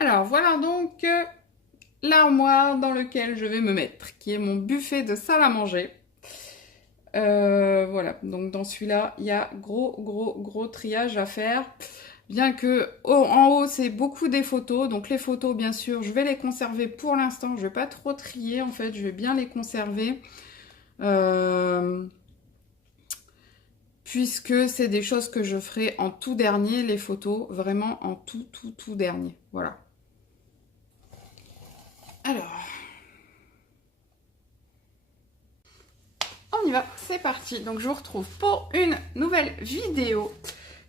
Alors voilà donc l'armoire dans laquelle je vais me mettre, qui est mon buffet de salle à manger. Voilà, donc dans celui-là, il y a gros triage à faire. Bien que en haut, c'est beaucoup des photos. Donc les photos, bien sûr, je vais les conserver pour l'instant. Je vais pas trop trier, en fait. Je vais bien les conserver. Euh, Puisque c'est des choses que je ferai en tout dernier, les photos. Vraiment en tout dernier. Voilà. Alors, on y va, c'est parti. Donc je vous retrouve pour une nouvelle vidéo.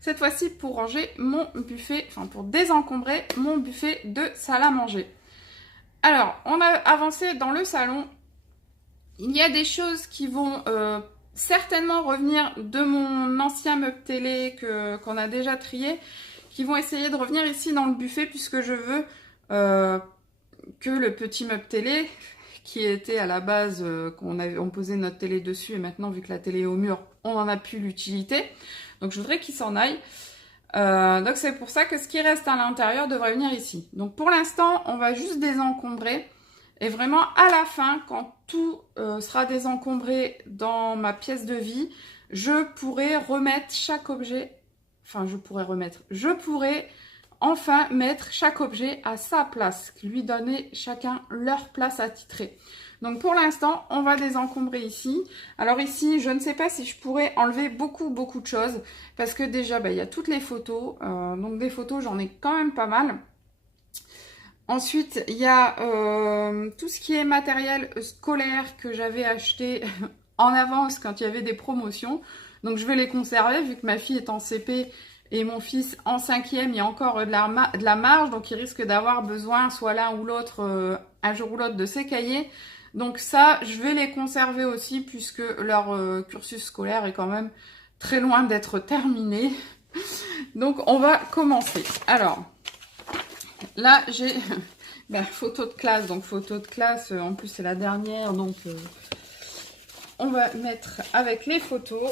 Cette fois-ci pour ranger mon buffet, enfin pour désencombrer mon buffet de salle à manger. Alors, on a avancé dans le salon. Il y a des choses qui vont certainement revenir de mon ancien meuble télé qu'on a déjà trié, qui vont essayer de revenir ici dans le buffet puisque je veux que le petit meuble télé qui était à la base on posait notre télé dessus et maintenant vu que la télé est au mur, on n'en a plus l'utilité. Donc je voudrais qu'il s'en aille. Donc c'est pour ça que ce qui reste à l'intérieur devrait venir ici. Donc pour l'instant, on va juste désencombrer. Et vraiment, à la fin, quand tout sera désencombré dans ma pièce de vie, je pourrai remettre chaque objet. Enfin, je pourrai enfin mettre chaque objet à sa place, lui donner chacun leur place attitrée. Donc pour l'instant, on va désencombrer ici. Alors ici, je ne sais pas si je pourrais enlever beaucoup de choses, parce que déjà, il y a toutes les photos. Donc des photos, j'en ai quand même pas mal. Ensuite, il y a tout ce qui est matériel scolaire que j'avais acheté en avance quand il y avait des promotions. Donc je vais les conserver vu que ma fille est en CP et mon fils en 5e, il y a encore de la marge. Donc il risque d'avoir besoin soit l'un ou l'autre, un jour ou l'autre, de ces cahiers. Donc ça, je vais les conserver aussi puisque leur cursus scolaire est quand même très loin d'être terminé. Donc on va commencer. Alors... Là, j'ai photo de classe. Donc, photo de classe, en plus, c'est la dernière. Donc, on va mettre avec les photos.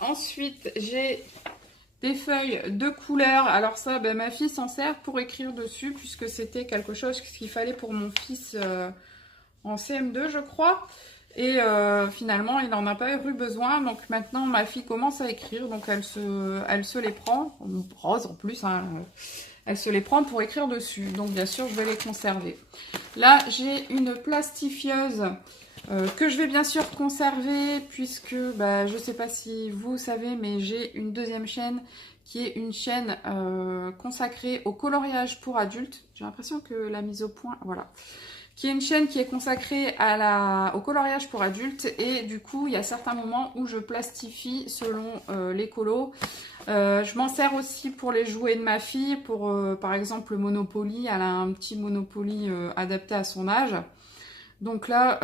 Ensuite, j'ai des feuilles de couleur. Alors ça, ma fille s'en sert pour écrire dessus, puisque c'était quelque chose qu'il fallait pour mon fils en CM2, je crois. Et finalement, il n'en a pas eu besoin. Donc maintenant, ma fille commence à écrire. Donc elle se les prend. Rose en plus, hein. Elle se les prend pour écrire dessus. Donc bien sûr, je vais les conserver. Là, j'ai une plastifieuse que je vais bien sûr conserver. Puisque, je ne sais pas si vous savez, mais j'ai une deuxième chaîne qui est une chaîne consacrée au coloriage pour adultes. J'ai l'impression que la mise au point, voilà. Qui est une chaîne qui est consacrée au coloriage pour adultes. Et du coup, il y a certains moments où je plastifie selon les colos. Je m'en sers aussi pour les jouets de ma fille. Pour, par exemple, le Monopoly. Elle a un petit Monopoly adapté à son âge. Donc là,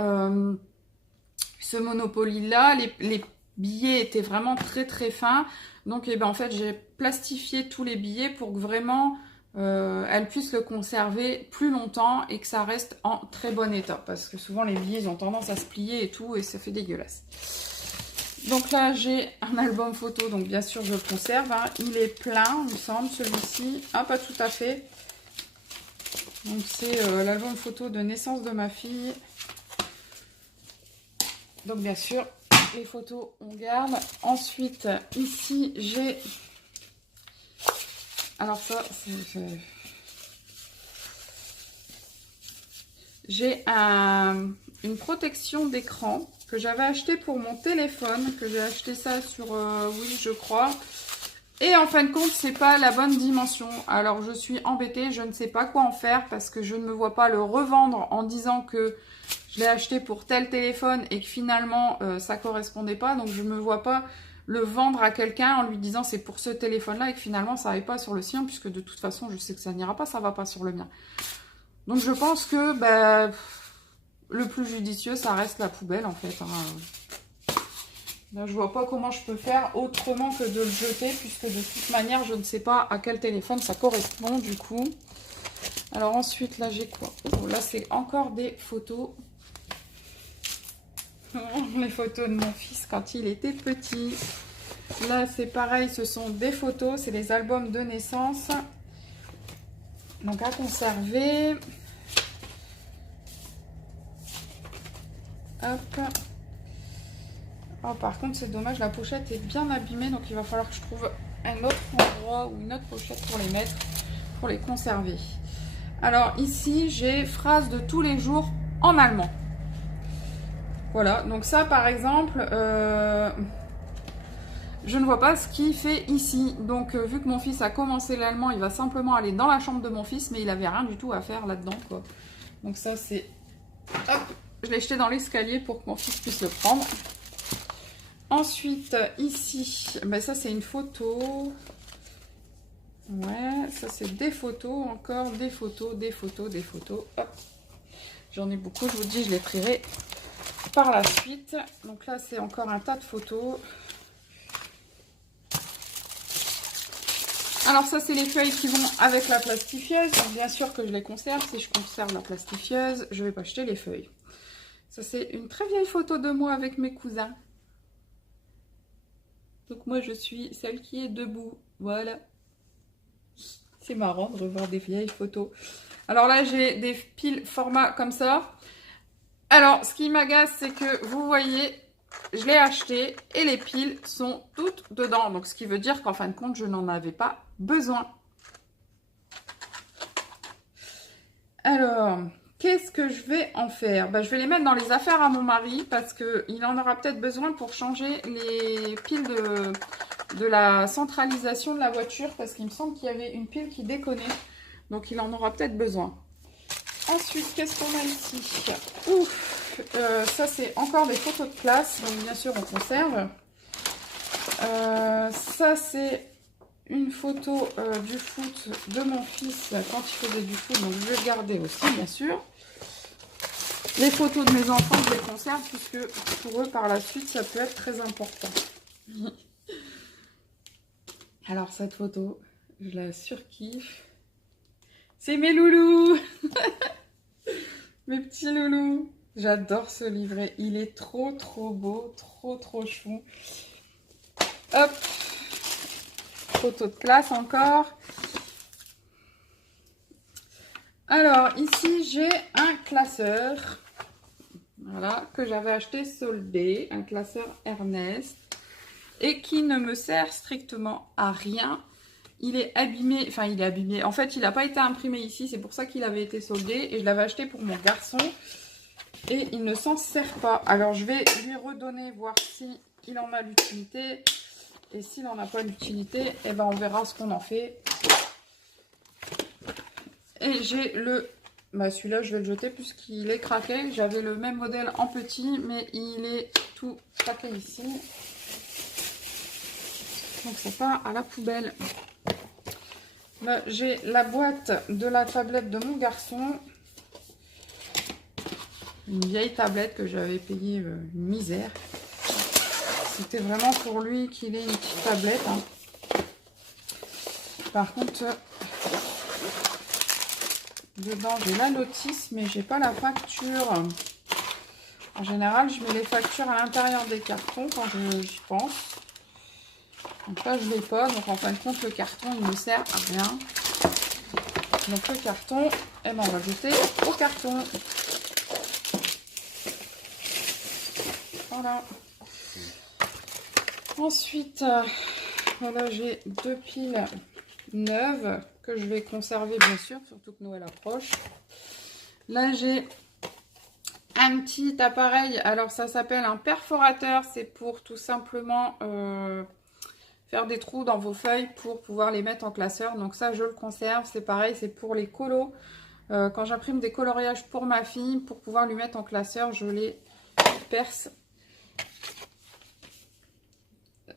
ce Monopoly-là, les billets étaient vraiment très fins. Donc, en fait, j'ai plastifié tous les billets pour que vraiment... elle puisse le conserver plus longtemps et que ça reste en très bon état. Parce que souvent les billets ils ont tendance à se plier et tout et ça fait dégueulasse. Donc là j'ai un album photo, donc bien sûr je le conserve. Hein. Il est plein, il me semble, celui-ci. Ah, pas tout à fait. Donc c'est l'album photo de naissance de ma fille. Donc bien sûr les photos on garde. Ensuite ici j'ai... Alors ça c'est... J'ai une protection d'écran que j'avais acheté pour mon téléphone, que j'ai acheté ça sur oui je crois. Et en fin de compte, c'est pas la bonne dimension. Alors je suis embêtée, je ne sais pas quoi en faire parce que je ne me vois pas le revendre en disant que je l'ai acheté pour tel téléphone et que finalement ça correspondait pas. Donc je me vois pas le vendre à quelqu'un en lui disant c'est pour ce téléphone-là et que finalement ça n'aille pas sur le sien puisque de toute façon je sais que ça n'ira pas, ça va pas sur le mien. Donc je pense que le plus judicieux, ça reste la poubelle en fait. Hein. Là, je vois pas comment je peux faire autrement que de le jeter, puisque de toute manière, je ne sais pas à quel téléphone ça correspond du coup. Alors ensuite, là j'ai quoi? Oh, là c'est encore des photos. Les photos de mon fils quand il était petit. Là c'est pareil, ce sont des photos, c'est les albums de naissance. Donc à conserver. Hop. Oh, par contre, c'est dommage, la pochette est bien abîmée, donc il va falloir que je trouve un autre endroit ou une autre pochette pour les mettre, pour les conserver. Alors ici, j'ai phrases de tous les jours en allemand. Voilà, donc ça par exemple, je ne vois pas ce qu'il fait ici. Donc vu que mon fils a commencé l'allemand, il va simplement aller dans la chambre de mon fils, mais il n'avait rien du tout à faire là-dedans, quoi. Donc ça c'est... Hop, je l'ai jeté dans l'escalier pour que mon fils puisse le prendre. Ensuite, ici, ben ça c'est une photo. Ouais, ça c'est des photos, encore des photos, des photos, des photos. Hop, j'en ai beaucoup, je vous dis, je les trierai par la suite. Donc là, c'est encore un tas de photos. Alors ça, c'est les feuilles qui vont avec la plastifieuse. Donc bien sûr que je les conserve. Si je conserve la plastifieuse, je ne vais pas jeter les feuilles. Ça, c'est une très vieille photo de moi avec mes cousins. Donc moi, je suis celle qui est debout. Voilà. C'est marrant de revoir des vieilles photos. Alors là, j'ai des piles format comme ça. Alors, ce qui m'agace, c'est que vous voyez, je l'ai acheté et les piles sont toutes dedans. Donc, ce qui veut dire qu'en fin de compte, je n'en avais pas besoin. Alors, qu'est-ce que je vais en faire? Ben, je vais les mettre dans les affaires à mon mari parce qu'il en aura peut-être besoin pour changer les piles de la centralisation de la voiture parce qu'il me semble qu'il y avait une pile qui déconnait. Donc, il en aura peut-être besoin. Ensuite, qu'est-ce qu'on a ici? Ouf, ça, c'est encore des photos de classe. Donc, bien sûr, on conserve. Ça, c'est une photo du foot de mon fils quand il faisait du foot. Donc, je vais le garder aussi, bien sûr. Les photos de mes enfants, je les conserve puisque pour eux, par la suite, ça peut être très important. Alors, cette photo, je la surkiffe. C'est mes loulous. Mes petits loulous. J'adore ce livret. Il est trop, trop beau. Trop, trop chou. Hop. Photo de classe encore. Alors, ici, j'ai un classeur. Voilà, que j'avais acheté soldé. Un classeur Ernest. Et qui ne me sert strictement à rien. Il est abîmé, enfin il est abîmé, en fait il n'a pas été imprimé ici, c'est pour ça qu'il avait été soldé et je l'avais acheté pour mon garçon et il ne s'en sert pas. Alors je vais lui redonner, voir si il en a l'utilité et s'il n'en a pas l'utilité, eh ben on verra ce qu'on en fait. Et j'ai le, bah celui-là je vais le jeter puisqu'il est craqué, j'avais le même modèle en petit mais il est tout craqué ici. Donc ça part à la poubelle. Là, j'ai la boîte de la tablette de mon garçon. Une vieille tablette que j'avais payée une misère. C'était vraiment pour lui qu'il ait une petite tablette. Hein. Par contre, dedans j'ai la notice, mais j'ai pas la facture. En général, je mets les factures à l'intérieur des cartons quand j'y pense. Donc là, je ne l'ai pas. Donc en fin de compte, le carton, il ne sert à rien. Donc le carton, eh ben, on va le jeter au carton. Voilà. Ensuite, voilà, j'ai deux piles neuves que je vais conserver, bien sûr, surtout que Noël approche. Là, j'ai un petit appareil. Alors, ça s'appelle un perforateur. C'est pour tout simplement... faire des trous dans vos feuilles pour pouvoir les mettre en classeur. Donc ça, je le conserve. C'est pareil, c'est pour les colos. Quand j'imprime des coloriages pour ma fille, pour pouvoir lui mettre en classeur, je les perce.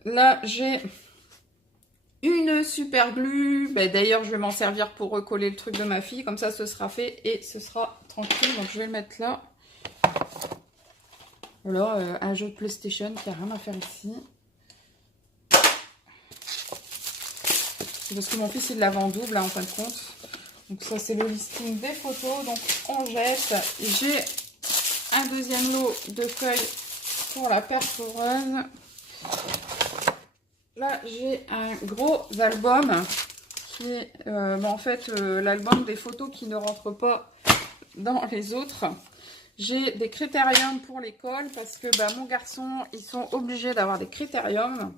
Là, j'ai une super glue. Ben, d'ailleurs, je vais m'en servir pour recoller le truc de ma fille. Comme ça, ce sera fait et ce sera tranquille. Donc, je vais le mettre là. Voilà, un jeu de PlayStation qui n'a rien à faire ici. Parce que mon fils il l'avait en double là, en fin de compte. Donc ça c'est le listing des photos. Donc on jette. J'ai un deuxième lot de feuilles pour la perforeuse. Là j'ai un gros album qui est en fait l'album des photos qui ne rentrent pas dans les autres. J'ai des critériums pour l'école parce que mon garçon, ils sont obligés d'avoir des critériums.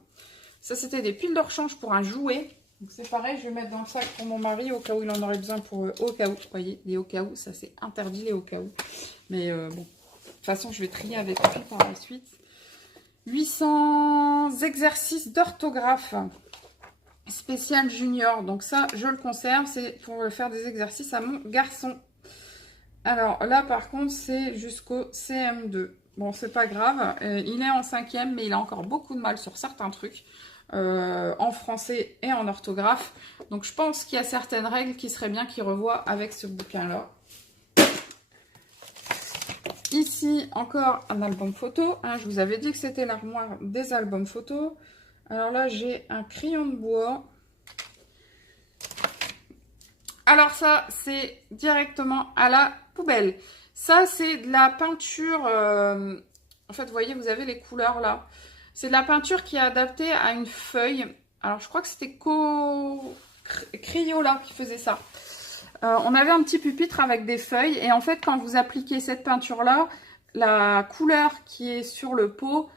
Ça, c'était des piles de rechange pour un jouet. Donc c'est pareil, je vais mettre dans le sac pour mon mari au cas où il en aurait besoin pour au cas où. Vous voyez, les au cas où, ça c'est interdit les au cas où. Mais bon, de toute façon, je vais trier avec lui par la suite. 800 exercices d'orthographe spécial junior. Donc ça, je le conserve. C'est pour faire des exercices à mon garçon. Alors là, par contre, c'est jusqu'au CM2. Bon, c'est pas grave. Il est en 5e, mais il a encore beaucoup de mal sur certains trucs. En français et en orthographe. Donc je pense qu'il y a certaines règles qui seraient bien qu'il revoie avec ce bouquin-là. Ici, encore un album photo. Hein, je vous avais dit que c'était l'armoire des albums photos. Alors là, j'ai un crayon de bois. Alors ça, c'est directement à la poubelle. Ça, c'est de la peinture... En fait, vous voyez, vous avez les couleurs là. C'est de la peinture qui est adaptée à une feuille. Alors, je crois que c'était Crayola qui faisait ça. On avait un petit pupitre avec des feuilles. Et en fait, quand vous appliquez cette peinture-là, la couleur qui est sur le pot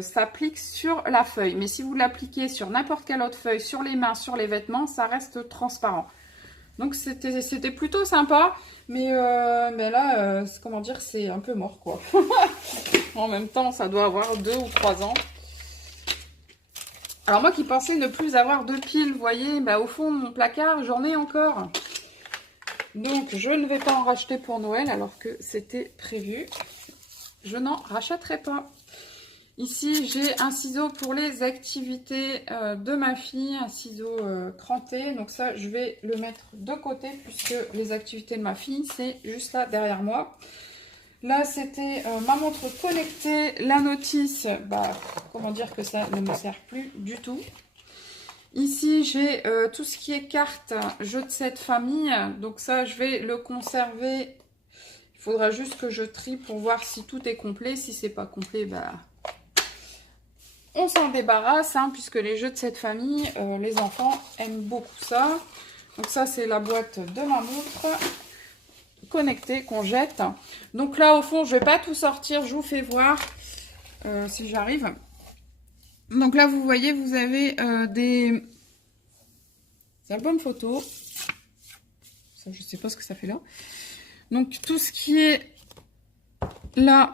s'applique sur la feuille. Mais si vous l'appliquez sur n'importe quelle autre feuille, sur les mains, sur les vêtements, ça reste transparent. Donc, c'était plutôt sympa. Mais là, comment dire, c'est un peu mort, quoi. En même temps, ça doit avoir 2 ou 3 ans. Alors moi qui pensais ne plus avoir de piles, vous voyez, au fond de mon placard, j'en ai encore. Donc je ne vais pas en racheter pour Noël alors que c'était prévu. Je n'en rachèterai pas. Ici, j'ai un ciseau pour les activités de ma fille, un ciseau cranté. Donc ça, je vais le mettre de côté puisque les activités de ma fille, c'est juste là derrière moi. Là, c'était ma montre connectée, la notice, comment dire que ça ne me sert plus du tout. Ici, j'ai tout ce qui est cartes, jeux de cette famille. Donc ça, je vais le conserver. Il faudra juste que je trie pour voir si tout est complet. Si c'est pas complet, on s'en débarrasse, hein, puisque les jeux de cette famille, les enfants aiment beaucoup ça. Donc ça, c'est la boîte de ma montre connecté qu'on jette. Donc là au fond je vais pas tout sortir, je vous fais voir si j'arrive. Donc là vous voyez, vous avez des albums photos. Ça, je sais pas ce que ça fait là. Donc tout ce qui est là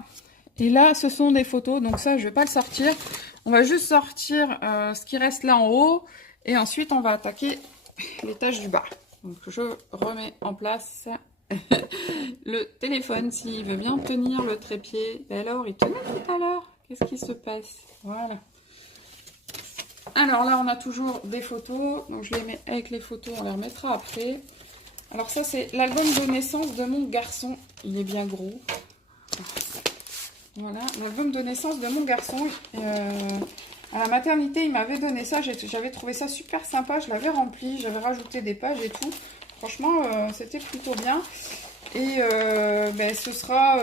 et là, ce sont des photos. Donc ça, je vais pas le sortir. On va juste sortir ce qui reste là en haut et ensuite on va attaquer les tâches du bas. Donc je remets en place le téléphone s'il veut bien tenir le trépied. Et alors, il tenait tout à l'heure. Qu'est-ce qui se passe? Voilà. Alors là, on a toujours des photos. Donc je les mets avec les photos, on les remettra après. Alors ça, c'est l'album de naissance de mon garçon. Il est bien gros. Voilà, l'album de naissance de mon garçon. À la maternité, il m'avait donné ça. J'avais trouvé ça super sympa. Je l'avais rempli. J'avais rajouté des pages et tout. Franchement, c'était plutôt bien. Et ce sera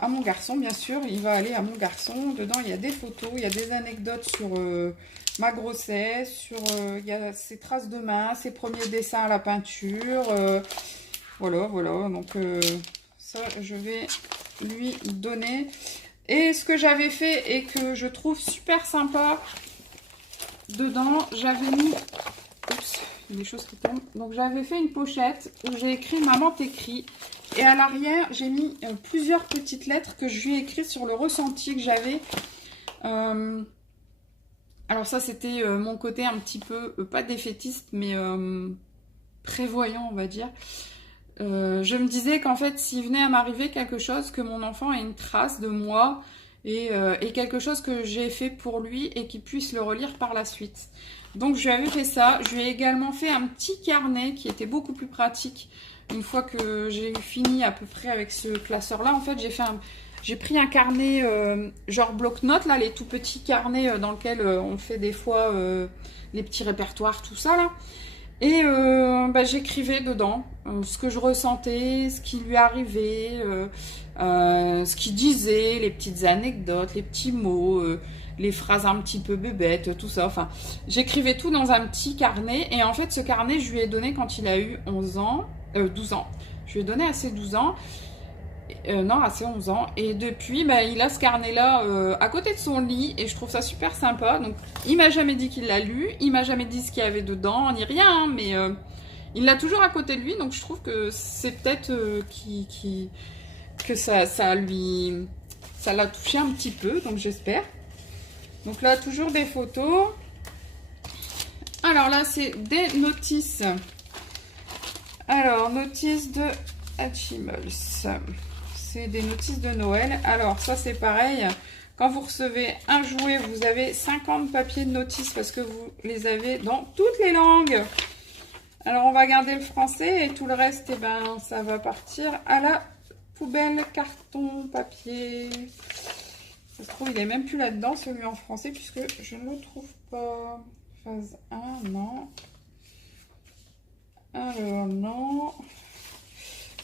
à mon garçon, bien sûr. Il va aller à mon garçon. Dedans, il y a des photos, il y a des anecdotes sur ma grossesse, il y a ses traces de main, ses premiers dessins à la peinture. Voilà. Donc, ça, je vais lui donner. Et ce que j'avais fait et que je trouve super sympa, dedans, j'avais mis... Oups, il y a des choses qui tombent. Donc, j'avais fait une pochette où j'ai écrit « Maman t'écrit ». Et à l'arrière, j'ai mis plusieurs petites lettres que je lui ai écrites sur le ressenti que j'avais. Alors ça, c'était mon côté un petit peu, pas défaitiste, mais prévoyant, on va dire. Je me disais qu'en fait, s'il venait à m'arriver quelque chose, que mon enfant ait une trace de moi et quelque chose que j'ai fait pour lui et qu'il puisse le relire par la suite. Donc, je lui avais fait ça. Je lui ai également fait un petit carnet qui était beaucoup plus pratique. Une fois que j'ai fini à peu près avec ce classeur-là, en fait, j'ai pris un carnet genre bloc-notes, là, les tout petits carnets dans lesquels on fait des fois les petits répertoires, tout ça, là. Et j'écrivais dedans ce que je ressentais, ce qui lui arrivait, ce qu'il disait, les petites anecdotes, les petits mots. les phrases un petit peu bébêtes, tout ça. Enfin, j'écrivais tout dans un petit carnet. Et en fait, ce carnet, je lui ai donné quand il a eu 11 ans, 12 ans. Je lui ai donné à ses 12 ans. Non, à ses 11 ans. Et depuis, bah, il a ce carnet-là à côté de son lit. Et je trouve ça super sympa. Donc, il m'a jamais dit qu'il l'a lu. Il m'a jamais dit ce qu'il y avait dedans, ni rien. Hein, mais il l'a toujours à côté de lui. Donc, je trouve que c'est peut-être que ça l'a touché un petit peu. Donc, j'espère. Donc là, toujours des photos. Alors là, c'est des notices. Alors, notices de Hatchimals. C'est des notices de Noël. Alors, ça, c'est pareil. Quand vous recevez un jouet, vous avez 50 papiers de notices parce que vous les avez dans toutes les langues. Alors, on va garder le français et tout le reste, eh ben, ça va partir à la poubelle, carton, papier. Ça se trouve, il n'est même plus là-dedans, celui en français, puisque je ne le trouve pas. Phase 1, non. Alors, non.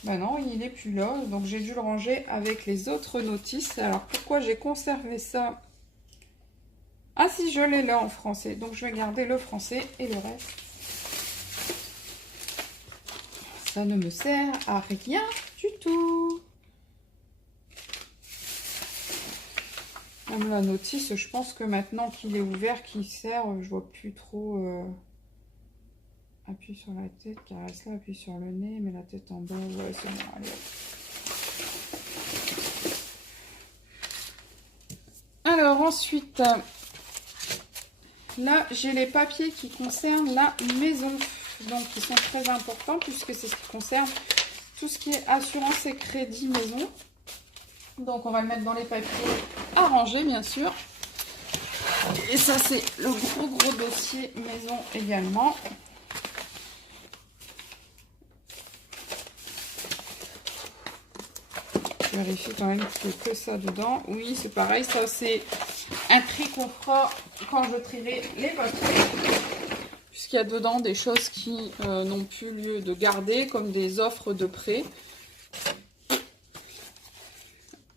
Ben non, il n'est plus là. Donc, j'ai dû le ranger avec les autres notices. Alors, pourquoi j'ai conservé ça? Ah si, je l'ai là en français. Donc, je vais garder le français et le reste. Ça ne me sert à rien du tout. Même la notice, je pense que maintenant qu'il est ouvert, qu'il sert, je vois plus trop. Appuie sur la tête, caresse là, appuie sur le nez, mets la tête en bas. Ouais, c'est bon, allez. Alors ensuite, là j'ai les papiers qui concernent la maison. Donc qui sont très importants puisque c'est ce qui concerne tout ce qui est assurance et crédit maison. Donc on va le mettre dans les papiers à ranger bien sûr. Et ça c'est le gros dossier maison également. Je vérifie quand même qu'il n'y a que ça dedans. Oui, c'est pareil, ça c'est un tri qu'on fera quand je trierai les papiers. Puisqu'il y a dedans des choses qui n'ont plus lieu de garder, comme des offres de prêt.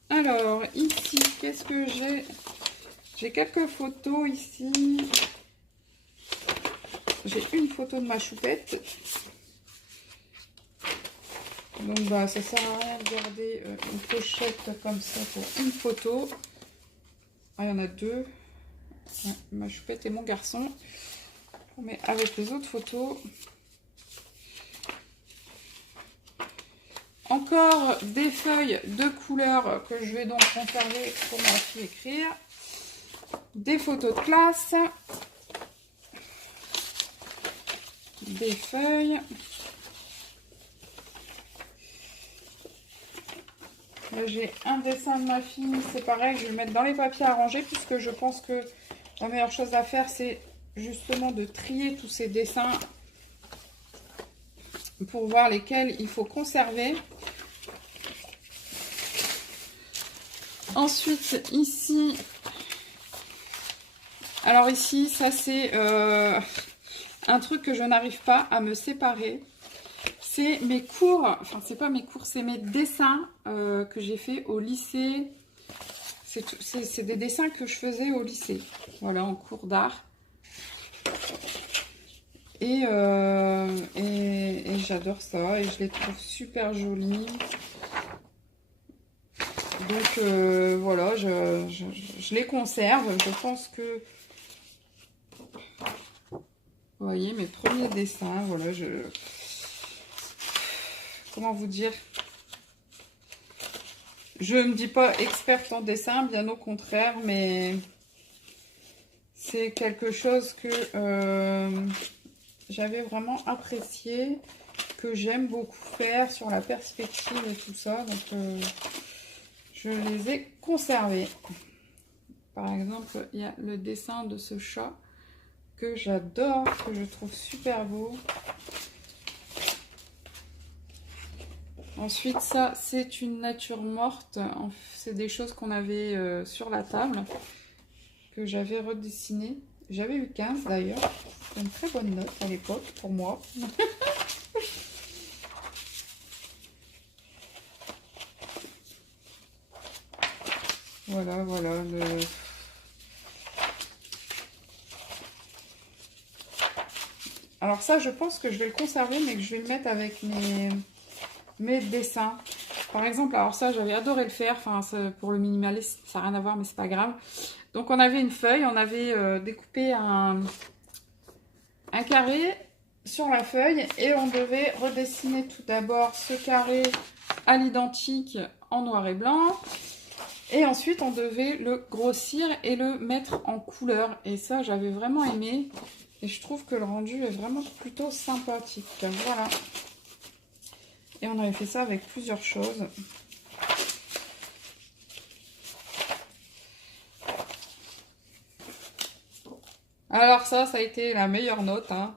Alors, ici, qu'est-ce que j'ai? J'ai quelques photos ici. J'ai une photo de ma choupette. Donc, bah, ça sert à rien de garder une pochette comme ça pour une photo. Ah, il y en a deux. Ouais, ma choupette et mon garçon. Mais avec les autres photos. Encore des feuilles de couleur que je vais donc conserver pour ma fille écrire. Des photos de classe. Des feuilles. Là, j'ai un dessin de ma fille. C'est pareil, je vais le mettre dans les papiers à ranger puisque je pense que la meilleure chose à faire, c'est justement de trier tous ces dessins pour voir lesquels il faut conserver. Ensuite, ici, alors ici, ça c'est un truc que je n'arrive pas à me séparer. C'est mes cours, enfin c'est pas mes cours, c'est mes dessins que j'ai fait au lycée. C'est des dessins que je faisais au lycée, voilà, en cours d'art. Et j'adore ça et je les trouve super jolis. Donc voilà, je les conserve. Je pense que... Vous voyez, mes premiers dessins, voilà, comment vous dire? Je ne me dis pas experte en dessin, bien au contraire, mais c'est quelque chose que j'avais vraiment apprécié, que j'aime beaucoup faire sur la perspective et tout ça. Donc, je les ai conservés. Par exemple, il y a le dessin de ce chat que j'adore, que je trouve super beau. Ensuite, ça, c'est une nature morte. C'est des choses qu'on avait sur la table, que j'avais redessinées. J'avais eu 15 d'ailleurs. C'était une très bonne note à l'époque pour moi. Voilà, voilà. Alors ça, je pense que je vais le conserver, mais que je vais le mettre avec mes dessins. Par exemple, alors ça, j'avais adoré le faire. Enfin, pour le minimaliste, ça n'a rien à voir, mais c'est pas grave. Donc, on avait une feuille, on avait découpé un carré sur la feuille et on devait redessiner tout d'abord ce carré à l'identique en noir et blanc. Et ensuite, on devait le grossir et le mettre en couleur. Et ça, j'avais vraiment aimé. Et je trouve que le rendu est vraiment plutôt sympathique. Voilà. Et on avait fait ça avec plusieurs choses. Alors ça a été la meilleure note. Hein.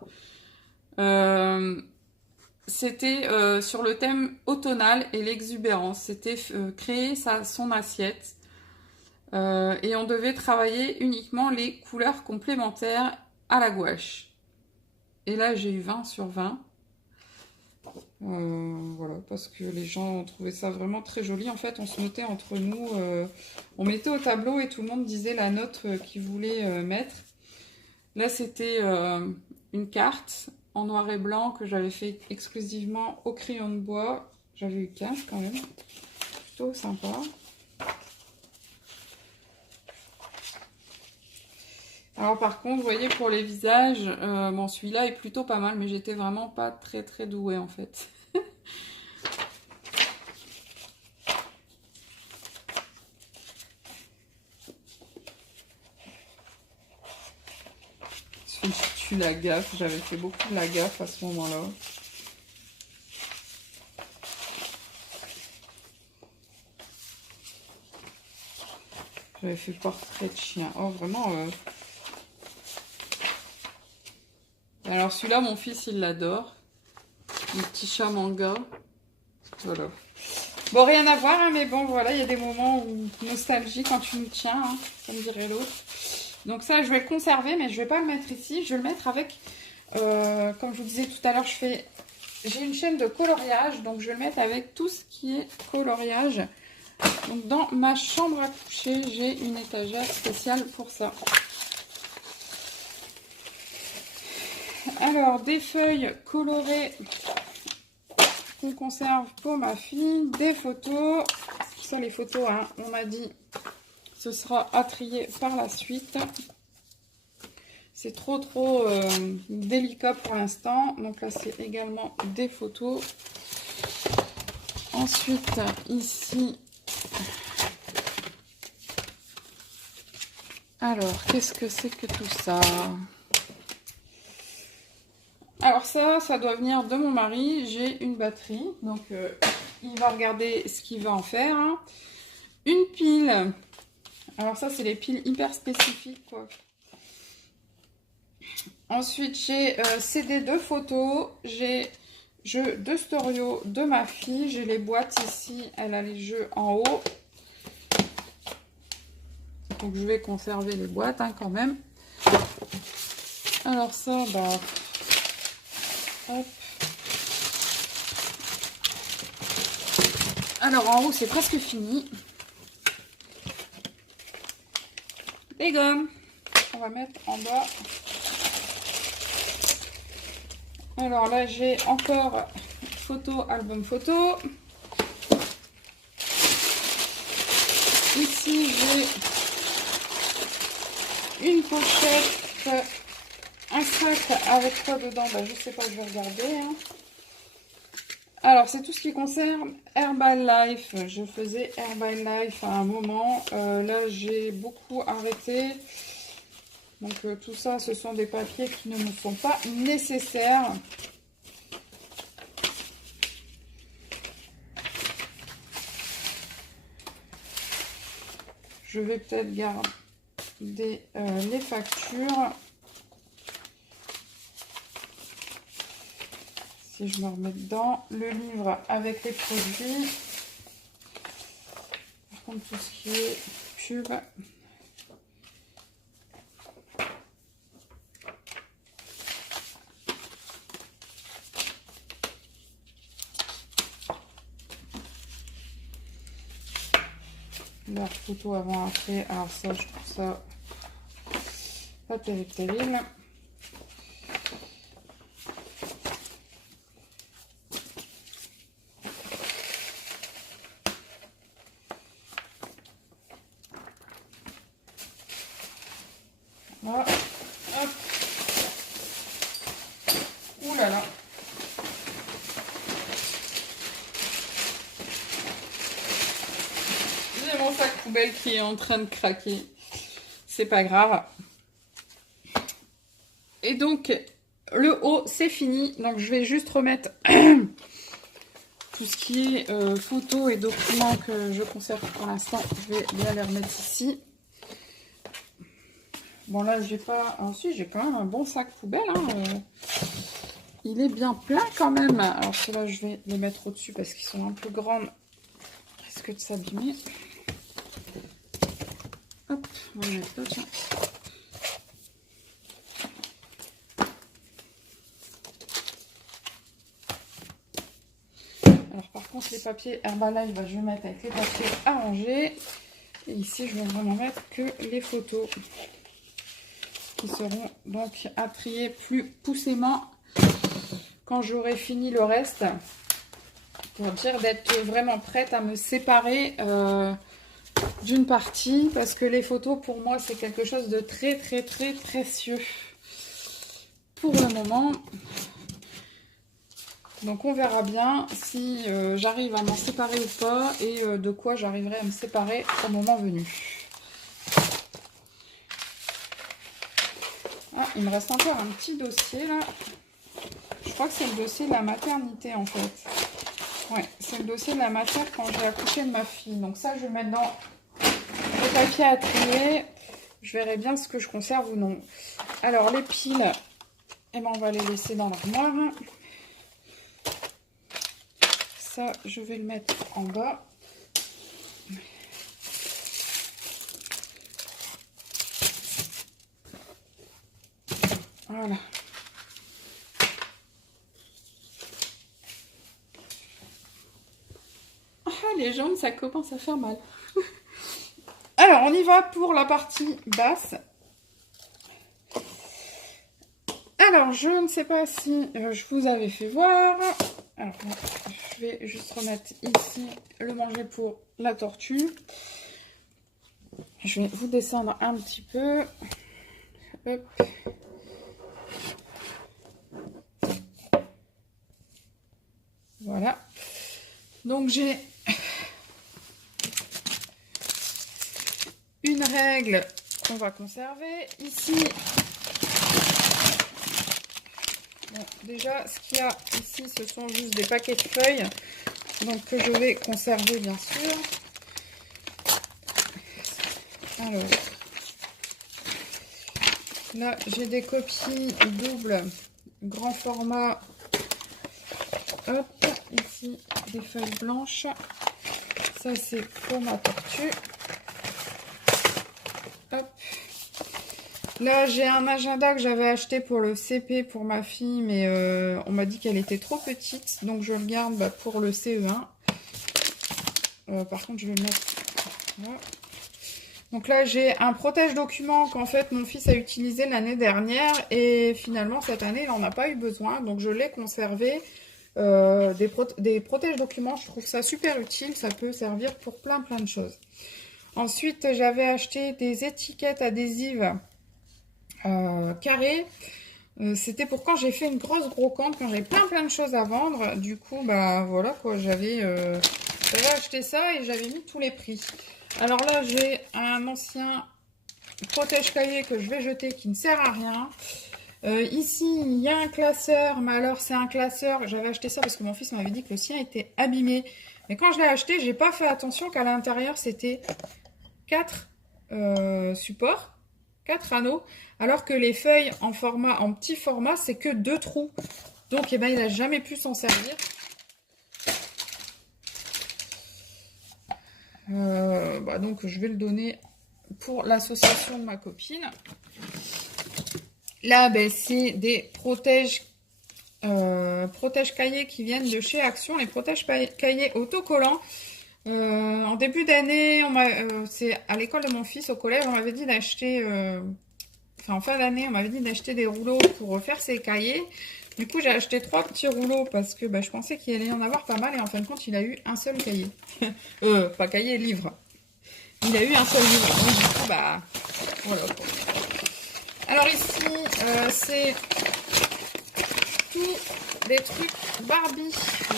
C'était sur le thème automnal et l'exubérance. C'était créer son assiette. Et on devait travailler uniquement les couleurs complémentaires à la gouache. Et là, j'ai eu 20 sur 20. Voilà, parce que les gens ont trouvé ça vraiment très joli. En fait, on se notait entre nous, on mettait au tableau et tout le monde disait la note qu'il voulait mettre. Là, c'était une carte en noir et blanc que j'avais fait exclusivement au crayon de bois. J'avais eu 15 quand même. Plutôt sympa. Alors par contre, vous voyez, pour les visages, bon, celui-là est plutôt pas mal, mais j'étais vraiment pas très douée en fait. Je suis la gaffe, j'avais fait beaucoup de la gaffe à ce moment-là. J'avais fait portrait de chien. Oh, vraiment. Alors celui-là, mon fils, il l'adore. Un petit chat manga. Voilà. Bon, rien à voir, hein, mais bon, voilà, il y a des moments où nostalgie quand tu nous tiens, hein, comme dirait l'autre. Donc ça, je vais le conserver, mais je vais pas le mettre ici. Je vais le mettre avec, comme je vous disais tout à l'heure, j'ai une chaîne de coloriage, donc je vais le mettre avec tout ce qui est coloriage. Donc dans ma chambre à coucher, j'ai une étagère spéciale pour ça. Alors, des feuilles colorées qu'on conserve pour ma fille, des photos. Ça, les photos, hein, on a dit, ce sera à trier par la suite. C'est trop délicat pour l'instant. Donc là, c'est également des photos. Ensuite, ici, alors, qu'est-ce que c'est que tout ça? Alors ça doit venir de mon mari. J'ai une batterie, donc il va regarder ce qu'il va en faire. Hein. Une pile. Alors ça, c'est les piles hyper spécifiques, quoi. Ensuite, j'ai CD de photos. J'ai jeux de Storio de ma fille. J'ai les boîtes ici. Elle a les jeux en haut. Donc, je vais conserver les boîtes, hein, quand même. Alors ça, bah... Hop. Alors en haut c'est presque fini. Les gommes, on va mettre en bas. Alors là j'ai encore photo, album photo. Ici j'ai une pochette, un sac avec quoi dedans, bah, je sais pas, je vais regarder. Hein. Alors, c'est tout ce qui concerne Herbalife. Je faisais Herbalife à un moment. Là, j'ai beaucoup arrêté. Donc, tout ça, ce sont des papiers qui ne me sont pas nécessaires. Je vais peut-être garder les factures. Si je me remets dedans, le livre avec les produits. Par contre, tout ce qui est pub. Leur photo avant après. Alors ça, je trouve ça pas terrible. Là. Hop. Ouh là là. J'ai mon sac poubelle qui est en train de craquer. C'est pas grave. Et donc, le haut, c'est fini. Donc, je vais juste remettre tout ce qui est photos et documents que je conserve pour l'instant. Je vais bien les remettre ici. Bon, là, j'ai pas... Ensuite, j'ai quand même un bon sac poubelle. Hein. Il est bien plein quand même. Alors, ceux-là, je vais les mettre au-dessus parce qu'ils sont un peu grandes. Risque de s'abîmer. Hop, on va mettre là, tiens. Alors par contre les papiers Herbalife, je vais mettre avec les papiers à ranger. Et ici je vais vraiment mettre que les photos qui seront donc à trier plus poussément quand j'aurai fini le reste. Pour dire d'être vraiment prête à me séparer d'une partie. Parce que les photos pour moi c'est quelque chose de très très très précieux pour le moment. Donc on verra bien si j'arrive à m'en séparer ou pas et de quoi j'arriverai à me séparer au moment venu. Ah, il me reste encore un petit dossier là. Je crois que c'est le dossier de la maternité en fait. Ouais, c'est le dossier de la matière quand j'ai accouché de ma fille. Donc ça je vais mettre dans le papier à trier. Je verrai bien ce que je conserve ou non. Alors les piles, eh ben, on va les laisser dans l'armoire. Ça, je vais le mettre en bas. Voilà. Ah, les jambes, ça commence à faire mal. Alors, on y va pour la partie basse. Alors, je ne sais pas si je vous avais fait voir. Alors, je vais juste remettre ici le manger pour la tortue. Je vais vous descendre un petit peu. Hop. Voilà. Donc, j'ai une règle qu'on va conserver. Ici, bon, déjà, ce qu'il y a ici, ce sont juste des paquets de feuilles. Donc, que je vais conserver, bien sûr. Alors, là, j'ai des copies doubles, grand format. Hop, ici, des feuilles blanches. Ça, c'est pour ma tortue. Hop. Là, j'ai un agenda que j'avais acheté pour le CP pour ma fille, mais on m'a dit qu'elle était trop petite, donc je le garde pour le CE1. Par contre, je vais le mettre là. Donc là, j'ai un protège-document qu'en fait, mon fils a utilisé l'année dernière, et finalement, cette année, il n'en a pas eu besoin, donc je l'ai conservé. Des protège-documents, je trouve ça super utile, ça peut servir pour plein de choses. Ensuite, j'avais acheté des étiquettes adhésives carrées. C'était pour quand j'ai fait une grosse brocante, quand j'ai plein de choses à vendre. Du coup, bah voilà quoi, j'avais acheté ça et j'avais mis tous les prix. Alors là, j'ai un ancien protège-cahier que je vais jeter qui ne sert à rien. Ici, il y a un classeur, mais alors c'est un classeur. J'avais acheté ça parce que mon fils m'avait dit que le sien était abîmé. Mais quand je l'ai acheté, j'ai pas fait attention qu'à l'intérieur, c'était 4 supports, 4 anneaux, alors que les feuilles en petit format, c'est que 2 trous. Donc, eh ben, il n'a jamais pu s'en servir. Donc, je vais le donner pour l'association de ma copine. Là, ben, c'est des protège-cahiers qui viennent de chez Action, les protège-cahiers autocollants. En début d'année, c'est à l'école de mon fils, au collège, on m'avait dit d'acheter, en fin d'année, on m'avait dit d'acheter des rouleaux pour faire ses cahiers. Du coup, j'ai acheté 3 petits rouleaux parce que je pensais qu'il allait y en avoir pas mal et en fin de compte, il a eu un seul cahier. Pas cahier, livre. Il a eu un seul livre. Donc, du coup, voilà. Alors ici, c'est tous des trucs Barbie.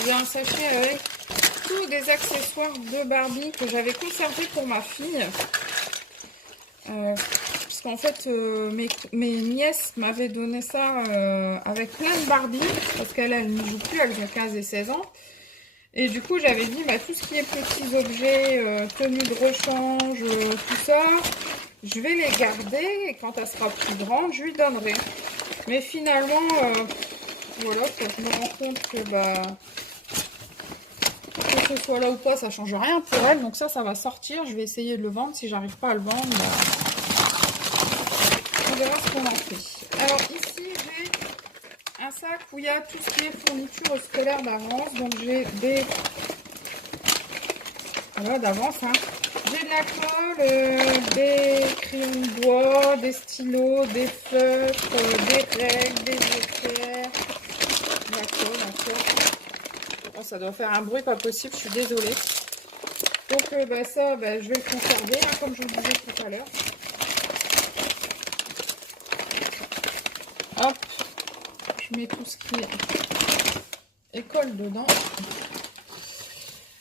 J'ai un sachet avec tous des accessoires de Barbie que j'avais conservés pour ma fille. Parce qu'en fait, mes nièces m'avaient donné ça avec plein de Barbie. Parce qu'elles ne jouent plus, elles ont 15 et 16 ans. Et du coup, j'avais dit, tout ce qui est petits objets, tenues de rechange, tout ça, je vais les garder. Et quand elle sera plus grande, je lui donnerai. Mais finalement, voilà, je me rends compte que que ce soit là ou pas, ça change rien pour elle. Donc ça va sortir. Je vais essayer de le vendre. Si j'arrive pas à le vendre, on verra ce qu'on en fait. Alors ici, j'ai un sac où il y a tout ce qui est fourniture scolaire d'avance. Donc j'ai des... Voilà, d'avance, hein. J'ai de la colle, des crayons de bois, des stylos, des feutres, des règles, des équerres, de la colle encore. Oh, ça doit faire un bruit pas possible, je suis désolée. Donc ça, je vais le conserver, hein, comme je vous disais tout à l'heure. Hop, je mets tout ce qui est école dedans.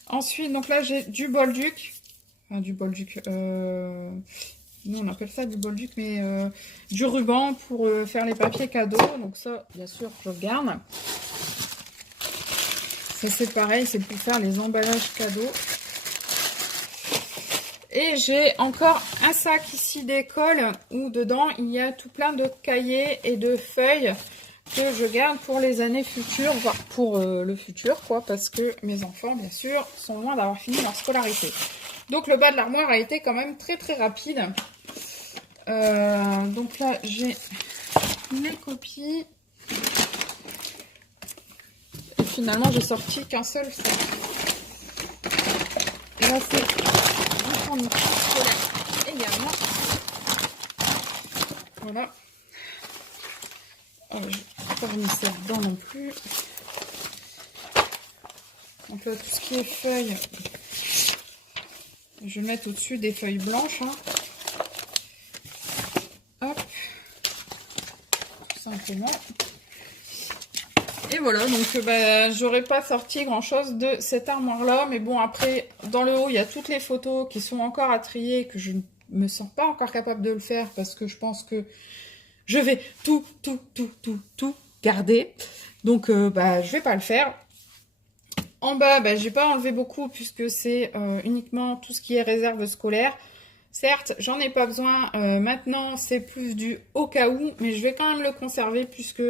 Ensuite, donc là, j'ai du Bolduc. Enfin, du Bolduc. Nous, on appelle ça du Bolduc, mais du ruban pour faire les papiers cadeaux. Donc ça, bien sûr, je garde. Ça, c'est pareil, c'est pour faire les emballages cadeaux. Et j'ai encore un sac ici d'école où dedans, il y a tout plein de cahiers et de feuilles que je garde pour les années futures, voire pour le futur, quoi, parce que mes enfants, bien sûr, sont loin d'avoir fini leur scolarité. Donc, le bas de l'armoire a été quand même très, très rapide. Donc là, j'ai les copies. Et finalement, j'ai sorti qu'un seul sac. Et là, c'est du fourniture scolaire également. Voilà. Je ne vais pas remettre ça dedans non plus. Donc là, tout ce qui est feuilles, je vais mettre au-dessus des feuilles blanches. Hein. Hop. Tout simplement. Et voilà, donc j'aurais pas sorti grand chose de cette armoire là, mais bon, après dans le haut il y a toutes les photos qui sont encore à trier, que je ne me sens pas encore capable de le faire parce que je pense que je vais tout garder, donc je vais pas le faire. En bas, j'ai pas enlevé beaucoup puisque c'est uniquement tout ce qui est réserve scolaire. Certes, j'en ai pas besoin maintenant, c'est plus du au cas où, mais je vais quand même le conserver puisque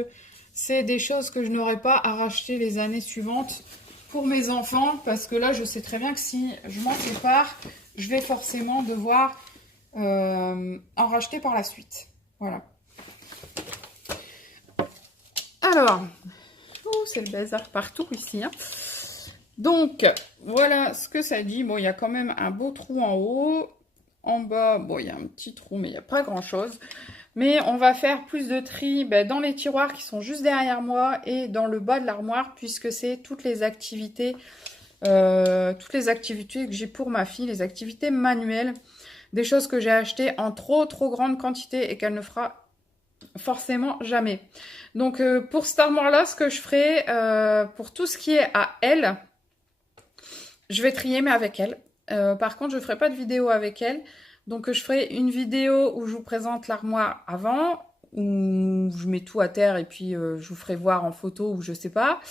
c'est des choses que je n'aurai pas à racheter les années suivantes pour mes enfants. Parce que là, je sais très bien que si je m'en sépare, je vais forcément devoir en racheter par la suite. Voilà. Alors, c'est le bazar partout ici. Hein. Donc, voilà ce que ça dit. Bon, il y a quand même un beau trou en haut. En bas, bon, il y a un petit trou, mais il n'y a pas grand-chose. Mais on va faire plus de tri dans les tiroirs qui sont juste derrière moi et dans le bas de l'armoire, puisque c'est toutes les activités que j'ai pour ma fille, les activités manuelles, des choses que j'ai achetées en trop grande quantité et qu'elle ne fera forcément jamais. Donc pour cette armoire-là, ce que je ferai, pour tout ce qui est à elle, je vais trier mais avec elle. Par contre, je ne ferai pas de vidéo avec elle. Donc, je ferai une vidéo où je vous présente l'armoire avant, où je mets tout à terre et puis je vous ferai voir en photo ou je sais pas.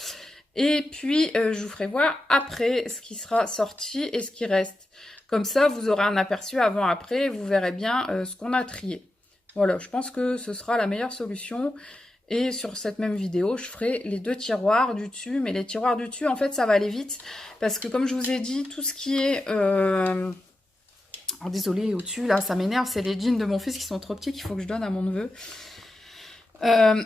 Et puis, je vous ferai voir après ce qui sera sorti et ce qui reste. Comme ça, vous aurez un aperçu avant-après et vous verrez bien ce qu'on a trié. Voilà, je pense que ce sera la meilleure solution. Et sur cette même vidéo, je ferai les deux tiroirs du dessus. Mais les tiroirs du dessus, en fait, ça va aller vite. Parce que comme je vous ai dit, tout ce qui est... Alors désolée, au-dessus, là, ça m'énerve. C'est les jeans de mon fils qui sont trop petits qu'il faut que je donne à mon neveu. Je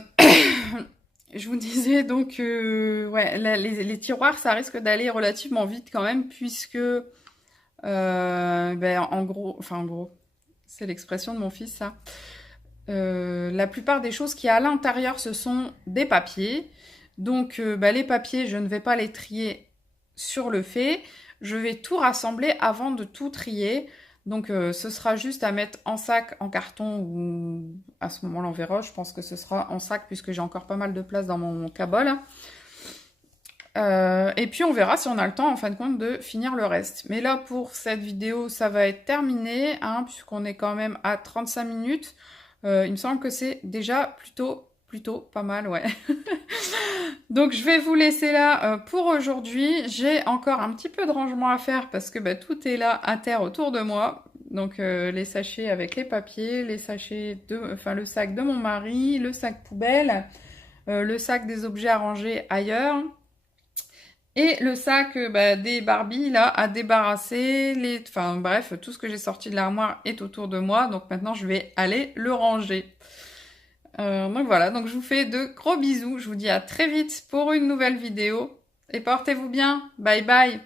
vous disais donc, ouais, les tiroirs, ça risque d'aller relativement vite quand même. Puisque, en gros, c'est l'expression de mon fils, ça. La plupart des choses qu'il y a à l'intérieur, ce sont des papiers. Donc, les papiers, je ne vais pas les trier sur le fait. Je vais tout rassembler avant de tout trier. Donc, ce sera juste à mettre en sac, en carton ou à ce moment-là, on verra. Je pense que ce sera en sac puisque j'ai encore pas mal de place dans mon cabot. Et puis on verra si on a le temps en fin de compte de finir le reste. Mais là pour cette vidéo ça va être terminé hein, puisqu'on est quand même à 35 minutes. Il me semble que c'est déjà plutôt pas mal, ouais. Donc je vais vous laisser là pour aujourd'hui. J'ai encore un petit peu de rangement à faire parce que bah, tout est là à terre autour de moi. Donc les sachets avec les papiers, les sachets enfin le sac de mon mari, le sac poubelle, le sac des objets à ranger ailleurs. Et le sac des Barbie, là, à débarrasser. Enfin, bref, tout ce que j'ai sorti de l'armoire est autour de moi. Donc maintenant, je vais aller le ranger. Donc voilà, donc je vous fais de gros bisous. Je vous dis à très vite pour une nouvelle vidéo. Et portez-vous bien. Bye bye.